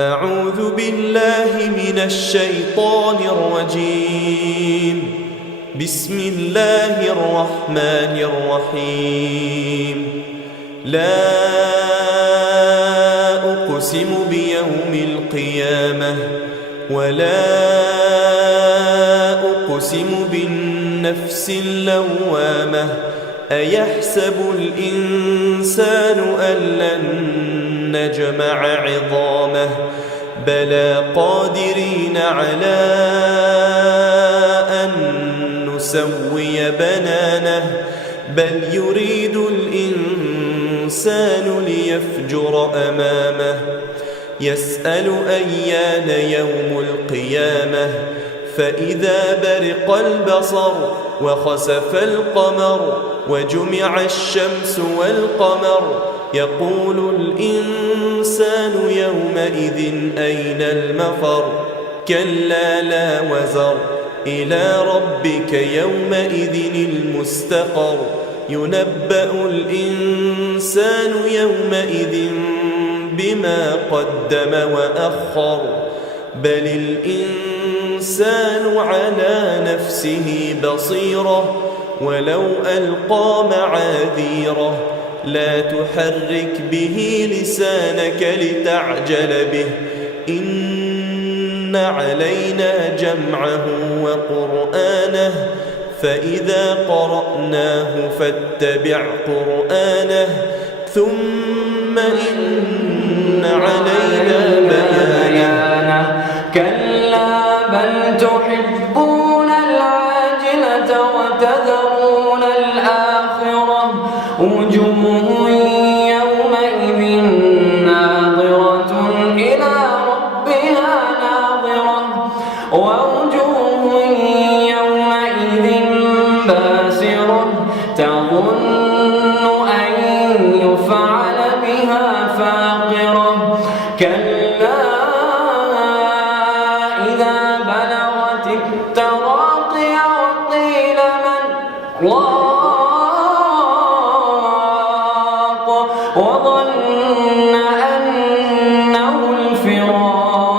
أعوذ بالله من الشيطان الرجيم. بسم الله الرحمن الرحيم. لا أقسم بيوم القيامة ولا أقسم بالنفس اللوامة. أيحسب الإنسان أن لن نجمع عظامه بلى قادرين على أن نسوي بنانه بل يريد الإنسان ليفجر أمامه يسأل أيان يوم القيامة فإذا برق البصر وخسف القمر وجمع الشمس والقمر يقول الإنسان يومئذ أين المفر كلا لا وزر إلى ربك يومئذ المستقر ينبأ الإنسان يومئذ بما قدم وأخر بل الإنسان على نفسه بصيرة ولو ألقى معاذيره لا تحرك به لسانك لتعجل به إن علينا جمعه وقرآنه فإذا قرأناه فاتبع قرآنه ثم إن علينا بيانه كلا بل تحبون العاجلة وتذرون الآخرة وجوه يومئذ ناظرة إلى ربها ناظرة ووجوه يومئذ باسرة تظن أن يفعل بها فاقرة كلا إذا بلغت التراقي وقيل من راق وظن أنه الفراق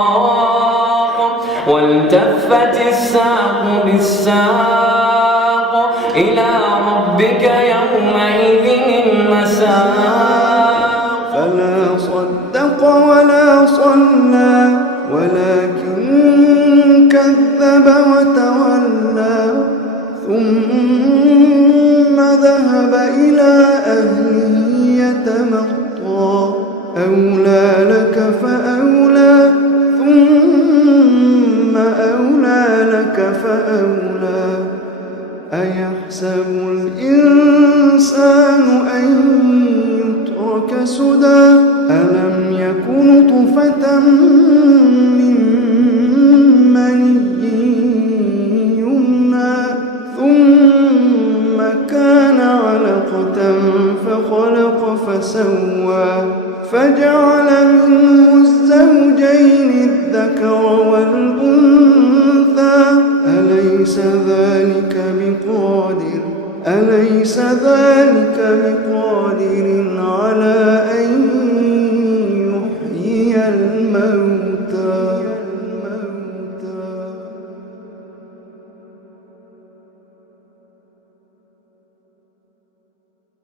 والتفت الساق بالساق إلى ربك يومئذ المساق فلا صدق ولا صلى ولكن كذب وتولى ثم ذهب إلى أهله يتمطى أولى لك فأولى ثم أولى لك فأولى أيحسب الإنسان أن يترك سدى ألم يكن نطفة من مني يمنى ثم كان علقة فخلق فسوى فجعل منه الزوجين الذكر والأنثى أليس ذلك بقادر على أن